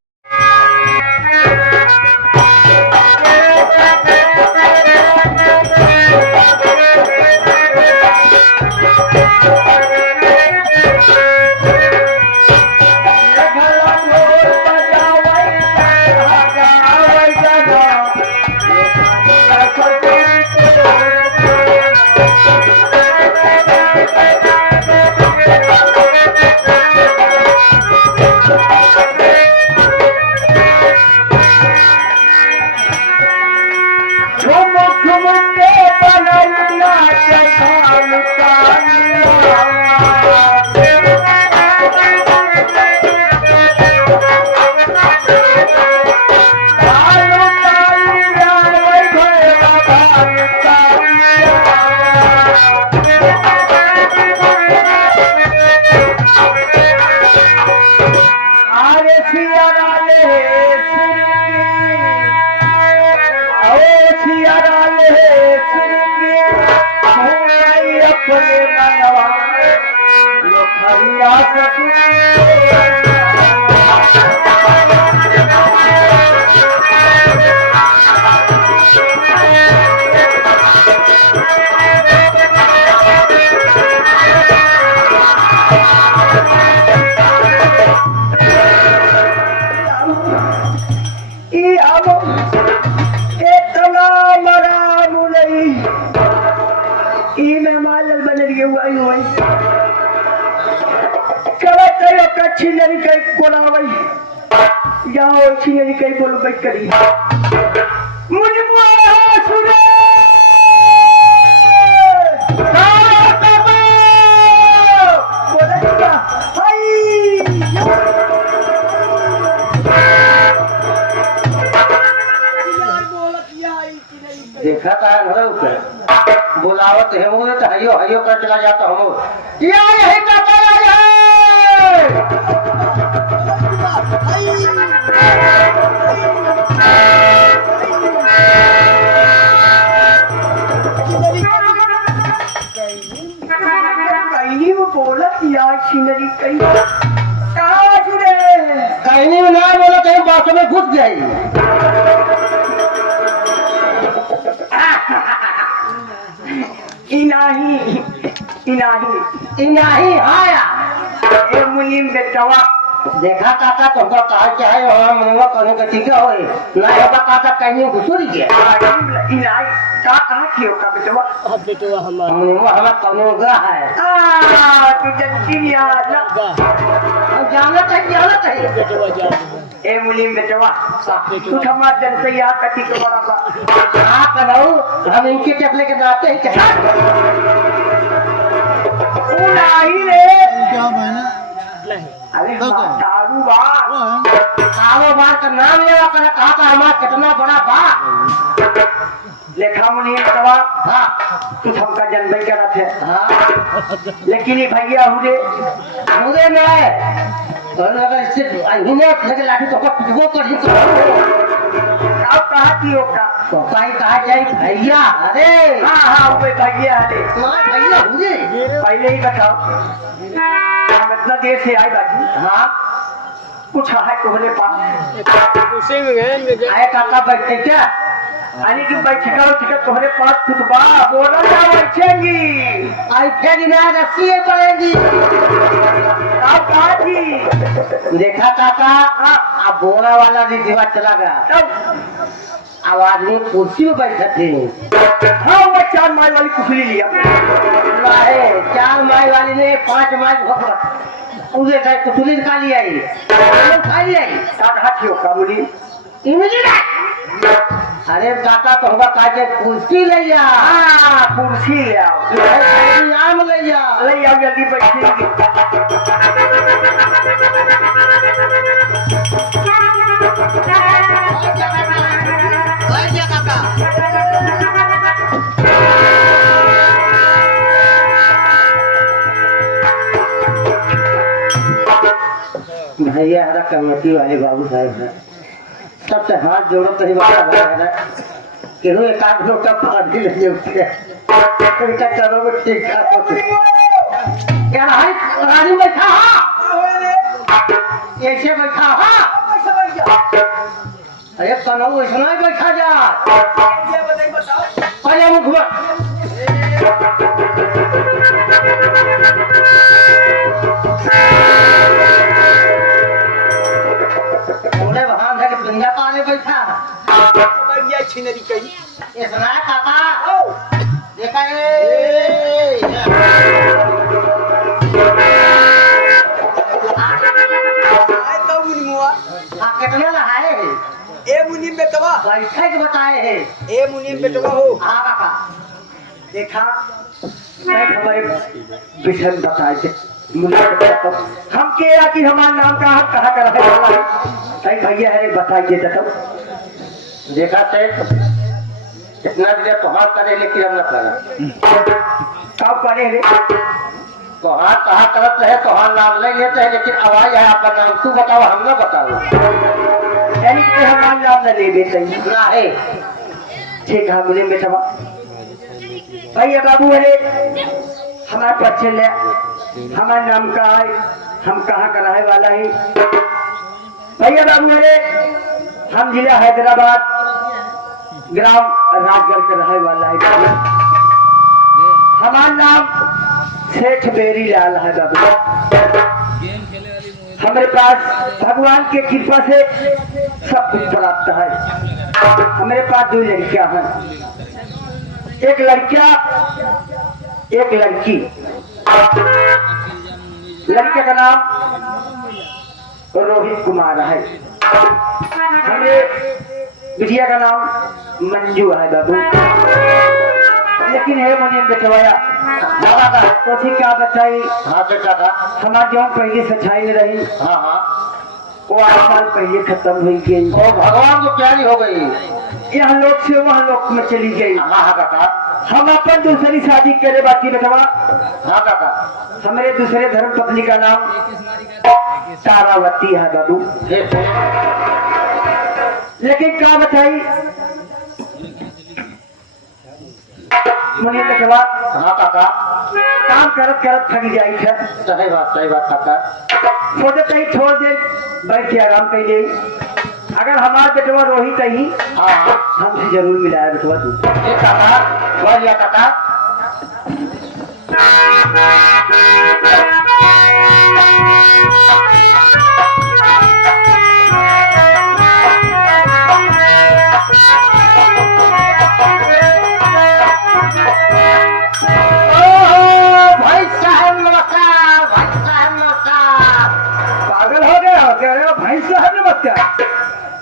चलो कई ओकर छिनरी कई कोलावई यहाँ छिनरी कई बोलबई करी मुझे सुने देखा का है बुलावत है वो तो हयो हयो कर चला जाता हूँ या यही काका राजा कहीं वो बोला यार छिनरी कहीं कहाँ जुड़े कहीं ना बोला कहीं बातों में घुस जाएगी इनाही इनाही इनाही आया ए मुनीम बेटवा देखा काका तुमको कहा क्या है हमारा मनवा करने का ठीक है ना होगा काका कहीं घुसूरी के इनाही का कहा थी का बेटवा मनवा हमारा करने है तू जनती यार जाना चाहिए ए मुनीम बेटवा तू हमारा जनता यार कति के बराबर हाँ करो हम इनके चपले के नाते ही चाहिए नहीं रे अरे कारोबार का नाम लेवा कर कहा था हमारा कितना बड़ा बा लेखा मुनि बेटवा हाँ तू हमका जन्म करत है हाँ लेकिन ये भैया हुए मुझे नहीं और अगर इससे हिने लगे लाठी तो वो कर ही अब कहा थी होगा तो कहीं कहा जाए भैया अरे हाँ वो भैया अरे तुम्हारे भैया मुझे पहले ही बताओ हम इतना देर से आए बाजी हाँ कुछ है तुम्हारे पास आए काका बैठे क्या यानी कि बैठका उठका तुम्हारे पास फुटबा बोला क्या बैठेंगी ऐसे ना रस्सी पड़ेगी आप कहा थी देखा काका अब बोला वाला रिश्वा चला गया तब अब आदमी कुर्सी में बैठे थे हाँ वो 4 माइल वाली कुफली लिया है 4 माइल वाली ने 5 माइल उसे कुचली निकाली आई खा ली आई कहा थी होगा बोली अरे काका तो होगा काके कुर्सी ले जा कुर्सी ले आओ आम ले जा ले आओ जल्दी बैठेंगे भैया हमारा कमेटी वाले बाबू साहब है सबसे हाथ जोड़ो कहीं बात है कि एक आध लोग का पार्टी ले उठे उनका करो वो ठीक ठाक होते क्या भाई रानी बैठा ऐसे बैठा अरे कनो वैसा ही बैठा जा पहले मुख में वहां है कि दुनिया पाने बैठा छिनरी कहीं इतना काका देखा कितने लहाए है ए मुनीम बेटवा बैठे के बताए है ए मुनीम बेटवा हो हाँ काका देखा मैं हमारे विषय में बताए थे हम के कि हमारा नाम कहाँ का रहे वाला है भैया है बताइए तो देखा थे इतना देर तो हाथ करे लेकिन हम न करे कब करे रे तो हाथ कहा करत रहे तो हाथ नाम ले लेते हैं लेकिन आवाज है आपका नाम तू बताओ हम ना बताओ यानी कि हमारा नाम न ले देते ना है ठीक है मुझे बेटा भैया बाबू अरे हमारे बच्चे ले हमारा नाम का है हम कहाँ का रहे वाला है भैया बाबू अरे हम जिला हैदराबाद ग्राम राजगढ़ का रहे वाला है हमारा नाम सेठ बेरी लाल है बाबू हमारे पास भगवान के कृपा से सब कुछ प्राप्त है हमारे पास 2 लड़कियां हैं एक लड़का एक लड़की लड़के का नाम रोहित कुमार है, हमें बिटिया का नाम मंजू है बाबू। लेकिन है मुझे बेटवाया तो ठीक क्या बताई। हाँ बेटा था हमारे जो पहले सच्चाई में रही। हाँ हाँ वो 8 साल पहले खत्म हुई गई और भगवान को प्यारी हो गई, यहाँ लोक से वहाँ लोक में चली गई। हाँ हाँ काका हम अपन दूसरी शादी करे बाकी बेटवा। हाँ काका हमारे दूसरे धर्म पत्नी का नाम तारावती है बाबू। लेकिन क्या बताई मुझे बेटवा। हाँ काका काम करत करत थक जाई है। सही बात काका सोचते ही छोड़ दे बैठ के आराम कर ले। अगर हमारा बेटवा रोहित ही हमसे जरूर मिलाया बेटवा तू। काका बढ़िया काका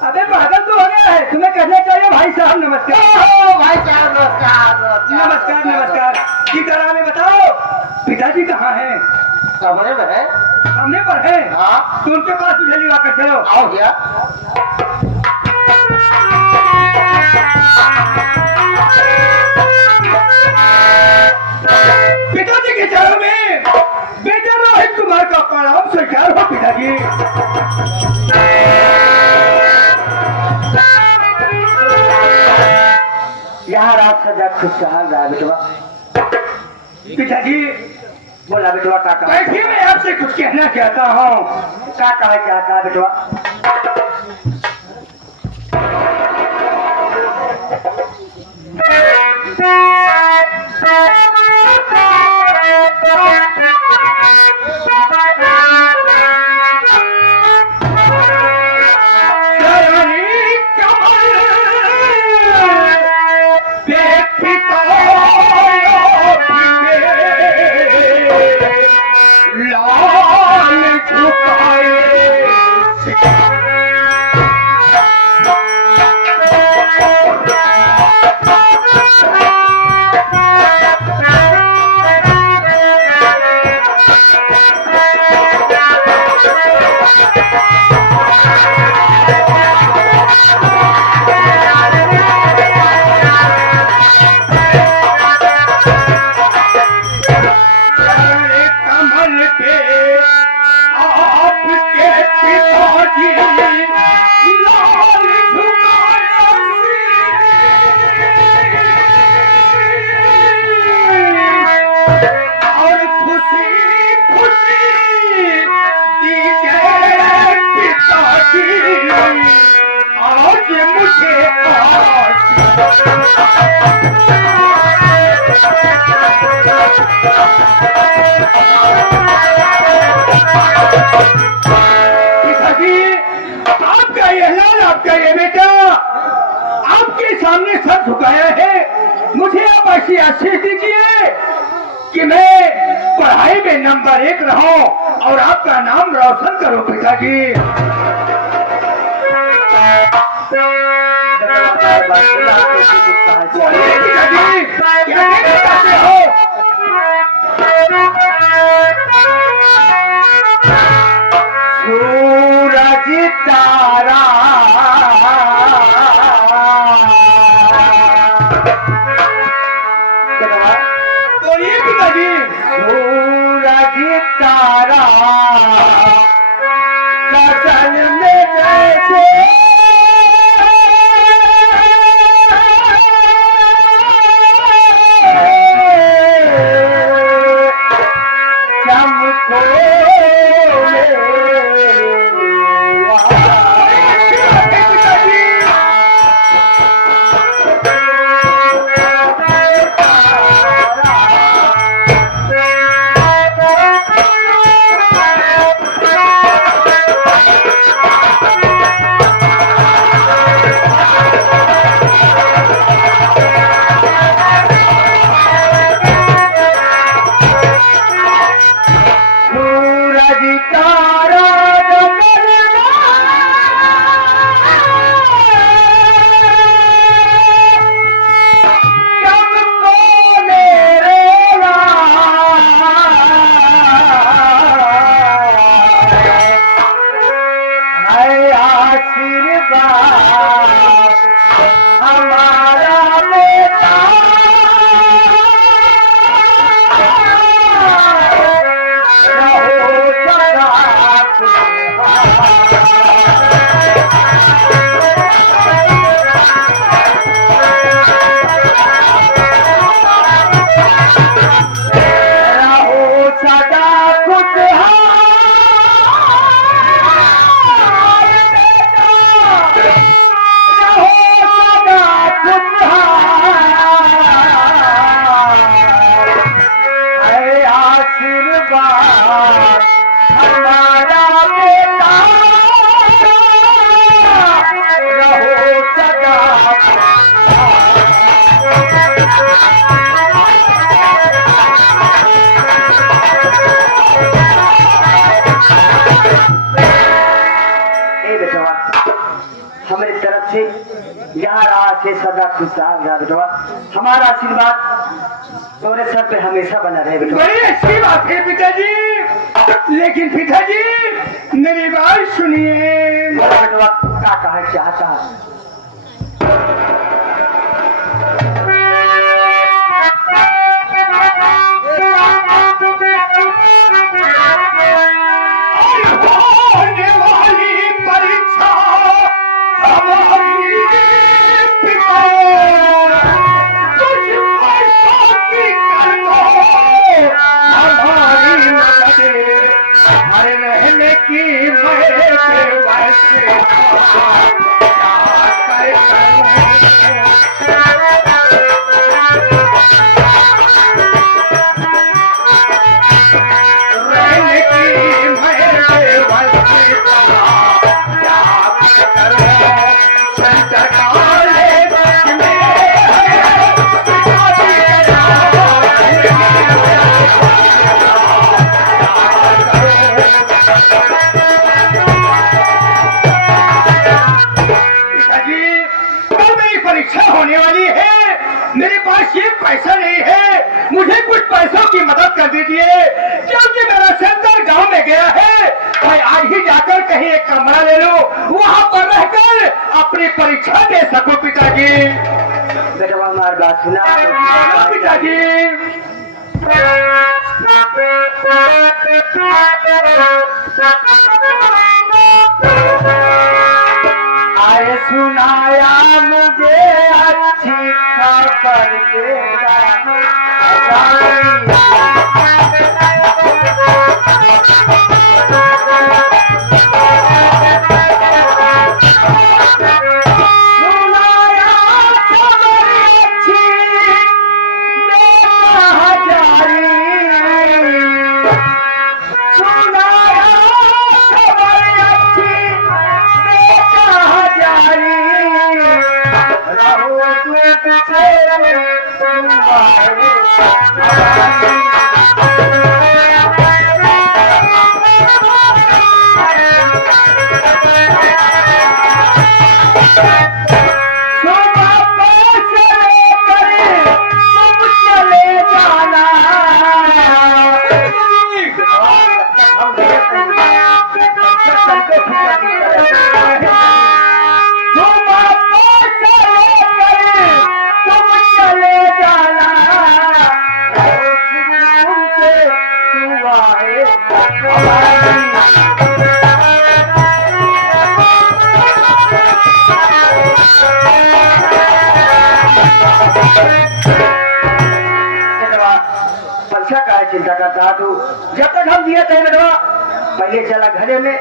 अबे पागल तो हो गया है, तुम्हें कहना चाहिए भाई साहब नमस्कार। भाई साहब नमस्कार नमस्कार। सीताराम में बताओ पिताजी कहाँ हैं? कमरे में है। कमरे पर है? हाँ तो उनके पास मुझे लिवा कर चलो। आओ भैया। पिताजी के चरणों में बेटे रोहित कुमार का प्रणाम स्वीकार हो पिताजी। यहाँ रात सजा खुशहाल रहा बेटवा। पिताजी बोला बेटवा काका। बैठिए मैं आपसे कुछ कहना चाहता हूँ। काका है क्या कहा बेटवा? आपका ये लाल, आपका ये बेटा आपके सामने सर झुकाया है। मुझे आप ऐसी आशीष दीजिए कि मैं पढ़ाई में नंबर 1 रहूं और आपका नाम रोशन करो पिताजी। पिताजी क्या कहना चाहते हो? सूरज तारा बोलिए पिताजी। सूरज तारा गगन में जैसे से सदा खुशहाल रहा बेटवा। हमारा आशीर्वाद तोरे सर पे हमेशा बना रहे बेटवा। बड़ी अच्छी बात है पिताजी, लेकिन पिताजी मेरी बात सुनिए। बोला बेटवा क्या कहा चाहता है? होने वाली परीक्षा हमारी पिता, कुछ पैसों की कर दो हमारी मदद, हर रहने की मेरे वैसे रहने की मेरे वैसे परीक्षा होने वाली है, मेरे पास ये पैसा नहीं है, मुझे कुछ पैसों की मदद कर दीजिए, क्योंकि मेरा सेंटर गांव में गया है। मैं आज ही जाकर कहीं एक कमरा ले लूं, वहां पर रहकर अपनी परीक्षा दे सकूं। पिताजी बेटवा हमारी बात सुना पिताजी। आए सुनाया मुझे अच्छी खबर पैसा का चिंता करता तू? जब तक हम दिए थे बेटवा पहले चला घरे में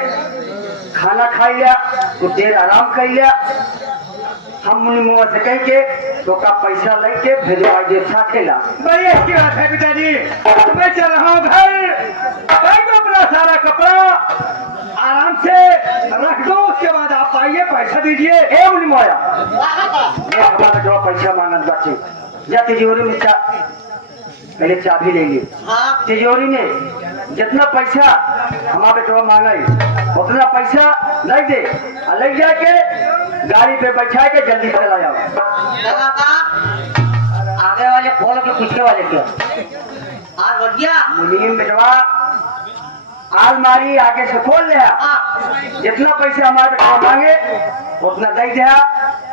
खाना खा लिया, कुछ देर आराम कर लिया। हम मुनिमुआ से कह के तो का पैसा लेके भेजवा दे साथे ला। बड़ी अच्छी बात है पिताजी, मैं चल रहा हूँ घर, अपना सारा कपड़ा आराम से रख दो, उसके बाद आप आइए पैसा दीजिए। ए मुनिमुआ हमारा जो पैसा मांगत बच्चे जा तिजोरी में पहले चाबी ले ली, तिजोरी में जितना पैसा हमारे बेटवा मांगे उतना पैसा नहीं दे, ले जाके गाड़ी पे बैठा के जल्दी चला जाओ। आगे वाले खोल के पीछे वाले क्या आज बढ़िया मुनीम बेटवा आलमारी आगे से खोल ले, जितना पैसा हमारे बेटवा मांगे उतना दे दे,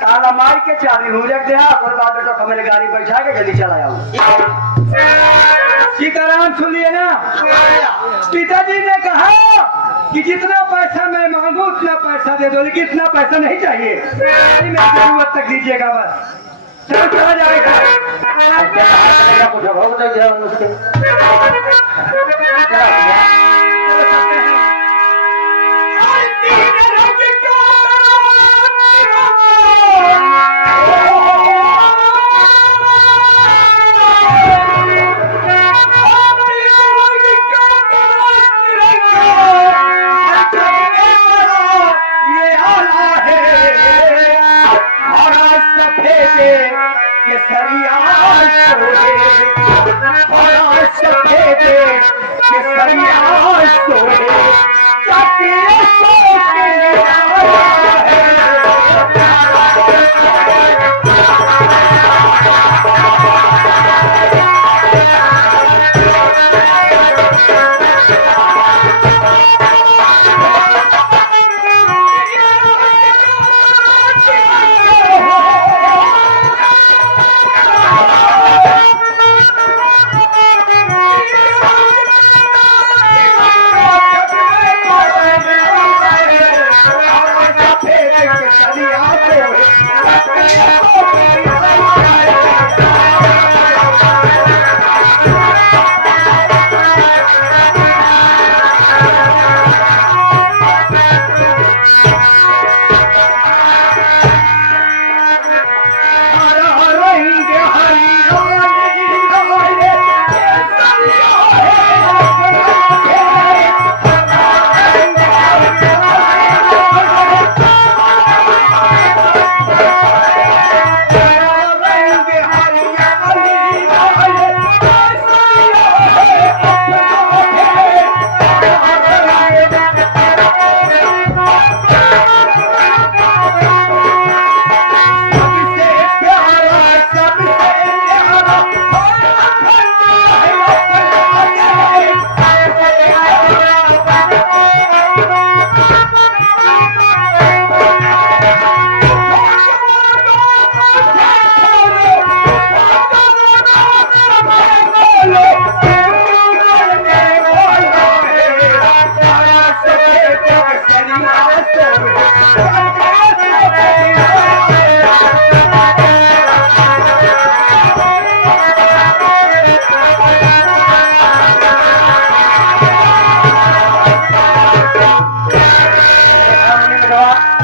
ताला मार के चाबी हूँ रख दे, और बाद बेटा हमारे गाड़ी बैठा के जल्दी चला जाओ। सीताराम सुनिए ना, पिताजी ने कहा कि जितना पैसा मैं मांगू उतना पैसा दे दो, लेकिन इतना पैसा नहीं चाहिए, जरूरत तक दीजिएगा बस। चलो चला जाएगा।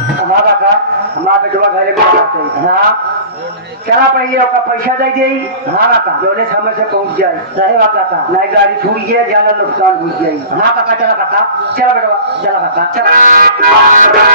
हमारा बेटवा घरे में हाँ चला पहले ओका पैसा दे दी हाँ काका जोने समय से पहुंच जाए सही बात काका नहीं गाड़ी छूट गया जाना नुकसान हो जाए हाँ काका चला बेटवा चला काका चला